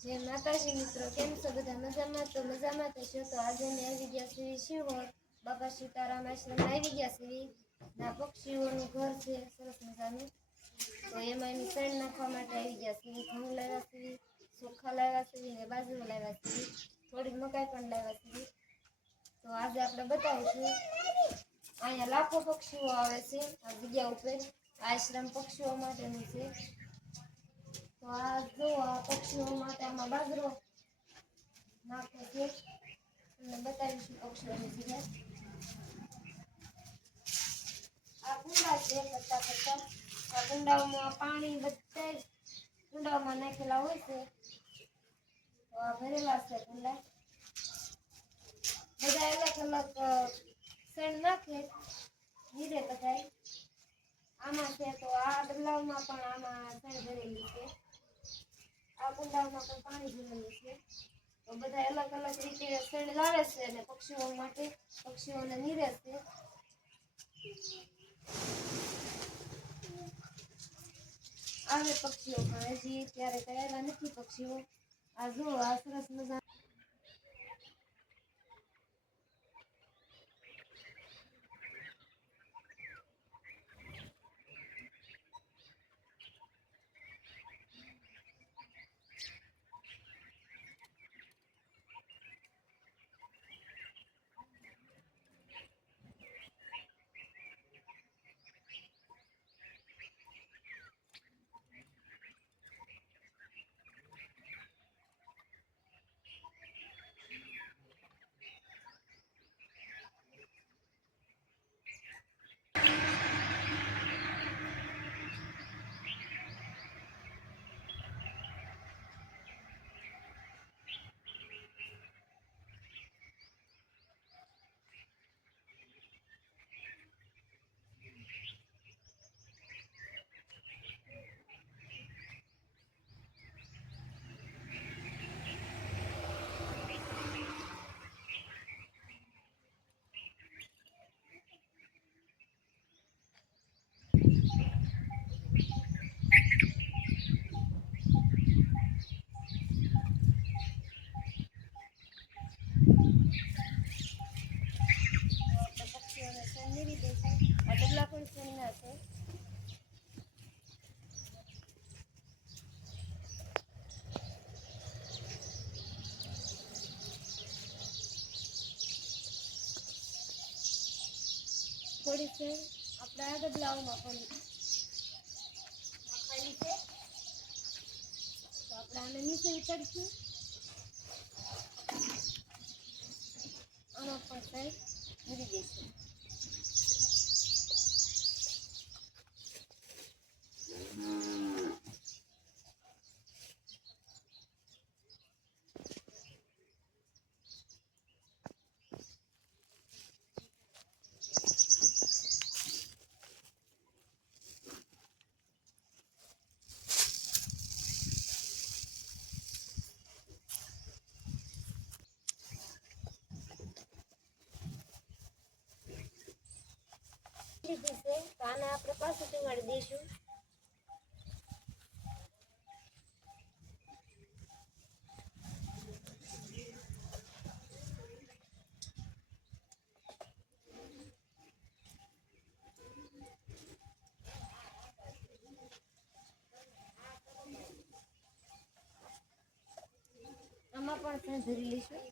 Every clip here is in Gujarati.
જય માતાજી મિત્રો, કેમ છો બધા? મજામાં? તો મજામાં થશો. તો આજે મેં આવી ગયા છીએ શિહોર બાબા સીતારામ આશ્રમ આવી ગયા છીએ. ના પક્ષીઓનું ઘર છે સરસ મજાનું. તો એમાં એની શેણ નાખવા માટે આવી ગયા છીએ. ઘઉં લાવ્યા છીએ, ચોખા લાવ્યા છીએ ને બાજરો લાવ્યા છીએ, થોડીક મકાઈ પણ લાવ્યા છીએ. તો આજે આપણે બતાવીશું. અહીંયા લાખો પક્ષીઓ આવે છે આ જગ્યા ઉપર. આશ્રમ પક્ષીઓ માટેનું છે. તો આ જો આ પક્ષીઓ માટે આમાં બાજરો નાખે છે અને બતાવીશું પક્ષીઓની જગ્યા. આ કુંડા છે કરતા કરતા. આ કુંડાઓમાં પાણી બધા કુંડાઓમાં નાખેલા હોય છે. તો આ ભરેલા છે કુંડા. બધા અલગ અલગ શેણ નાખે ધીરે બધાય. આમાં છે તો આ ડબલાઓમાં પણ આમાં શેણ ભરેલી છે. આ કુંડાઓમાં પણ પાણી ભરેલું છે. તો બધા અલગ અલગ રીતે શેણ લાવે છે અને પક્ષીઓ માટે પક્ષીઓને નીરે છે. આવે પક્ષીઓ પણ હજી ત્યારે કયાલા નથી પક્ષીઓ. આ જો આ સરસ મજા. પક્ષીઓને શેણ નીરી દે છે. આ ડબલા પણ શેણના છે. થોડી શેણ આપણે આ ડબલાઓમાં પણ નાખવાની છે. તો આપણે આને નીચે ઉતારીશું. આમાં પણ શેણ નીરી દઈશું. લીધી છે તો આને આપણે પાછું ટીંગાડી દઈશું. આમાં પણ શેણ ભરી લઈશું.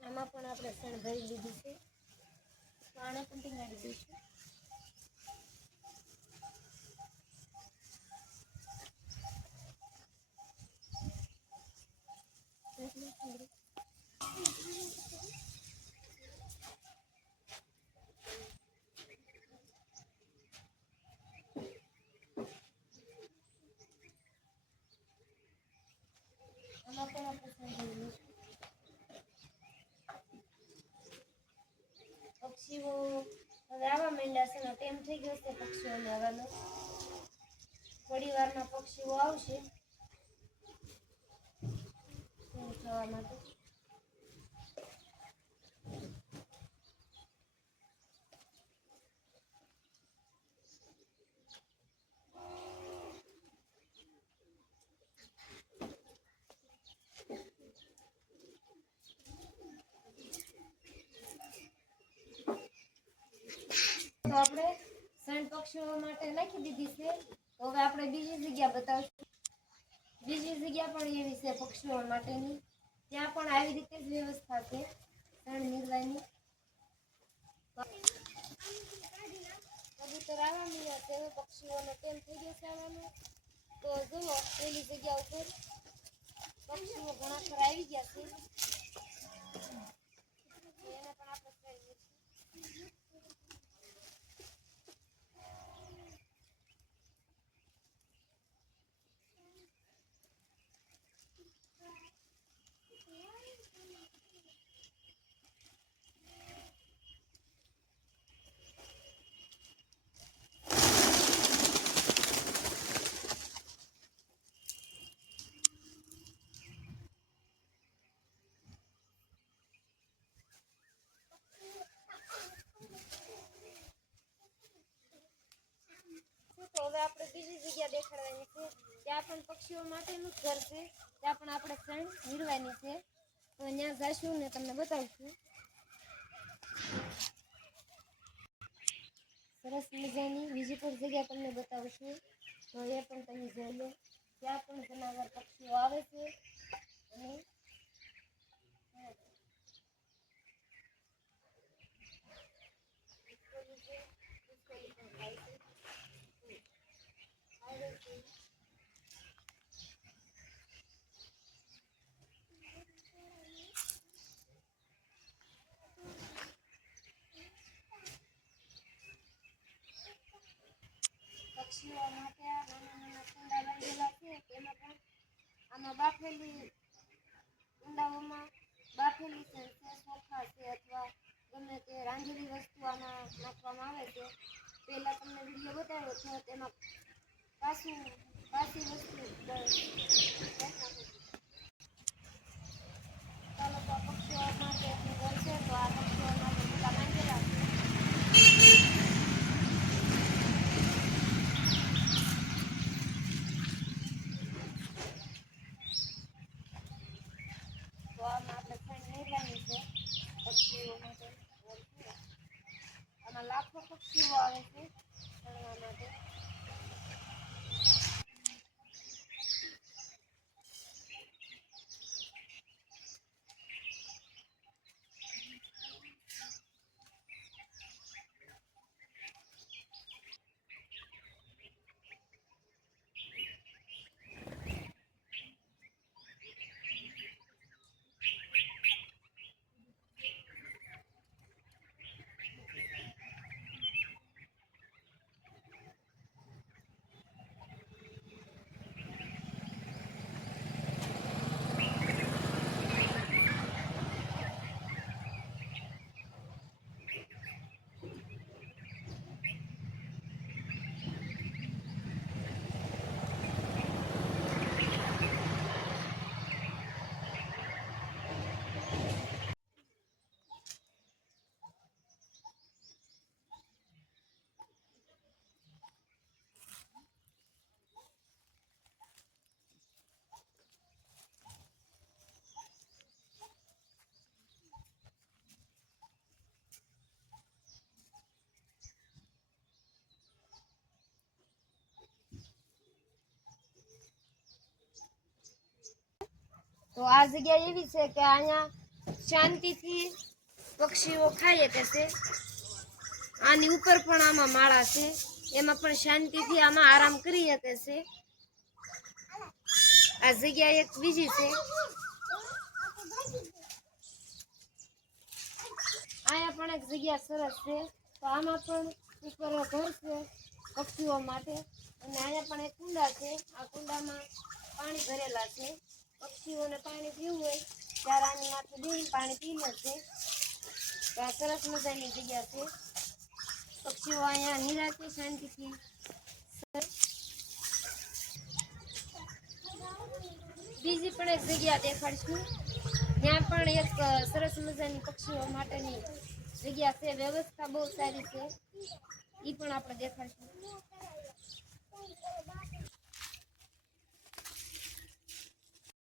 આમાં પણ આપણે શેણ ભરી લીધી છે. તો આને પણ ટીંગાડી દઈશું. આમાં પણ આપણે શેણ ભરી લઈશું. પક્ષીઓ હવે આવવા માંડ્યા છે, ટાઈમ થઈ ગયો છે પક્ષીઓને આવવાનો. થોડી વારમાં પક્ષીઓ આવશે ખાવા માટે. તો આપણે સણ પક્ષીઓ માટે નાખી દીધી છે. તો હવે આપણે બીજી જગ્યા બતાવશું. બીજી જગ્યા પણ એવી છે પક્ષીઓ માટેની, ત્યાં પણ આવી રીતે જ વ્યવસ્થા છે સણ નિર્વાહની. કબૂતર આવવા મળ્યા છે, હવે પક્ષીઓનો ટાઈમ થઈ ગયો છે આવવાનો. તો જુઓ પેલી જગ્યા ઉપર પક્ષીઓ ઘણા ખરા આવી ગયા છે. એને પણ આપણે કરીએ છીએ. તો હવે આપણે બીજી જગ્યા દેખાડવાની છે, ત્યાં પણ પક્ષીઓ માટેનું જ ઘર છે, ત્યાં પણ આપણે સણ નિર્વાની છે. તો ત્યાં જઈશું ને તમને બતાવશું. સરસ મજાની બીજી પણ જગ્યા તમને બતાવશું, તો એ પણ તમે જોઈ લો. ત્યાં પણ જનાવર પક્ષીઓ આવે છે અને પક્ષીઓ માટે નાના નાના કુંડા બાંધેલા છે. તેમાં પણ આમાં બાફેલી કુંડાઓમાં બાફેલી છે, ચોખા છે અથવા ગમે તે રાંધેલી વસ્તુ આમાં નાખવામાં આવે છે. પહેલા તમને વિડીયો બતાવ્યો છે, તેમાં પાછી વસ્તુ ચાલો તો આ પક્ષીઓ માટે ઘર છે, તો આ પક્ષીઓ માટે કુંડા બાંધેલા છે. તો આમાં આપણે સણ નિર્વાની છે પક્ષીઓ માટે. આમાં લાખો પક્ષીઓ આવે છે સણવા માટે. તો આ જગ્યા એવી છે કે અહીંયા શાંતિથી પક્ષીઓ ખાઈ શકે છે. આની ઉપર પણ આમાં માળા છે, એમાં પણ શાંતિથી આમાં આરામ કરી શકે છે. આ જગ્યા એક બીજી છે. અહીંયા પણ એક જગ્યા સરસ છે, તો આમાં પણ ઉપર ઘર છે પક્ષીઓ માટે. અને અહીંયા પણ એક કુંડા છે, આ કુંડામાં પાણી ભરેલા છે. પક્ષીઓને પાણી પીવું હોય ત્યારે આની માથે બેસીને પાણી પી લે છે. તો આ સરસ મજાની જગ્યા છે. પક્ષીઓ અહીંયા નિરાંતે શાંતિથી બીજી પણ એક જગ્યા દેખાડશું. ત્યાં પણ એક સરસ મજાની પક્ષીઓ માટેની જગ્યા છે. વ્યવસ્થા બહુ સારી છે. એ પણ આપણે દેખાડશું.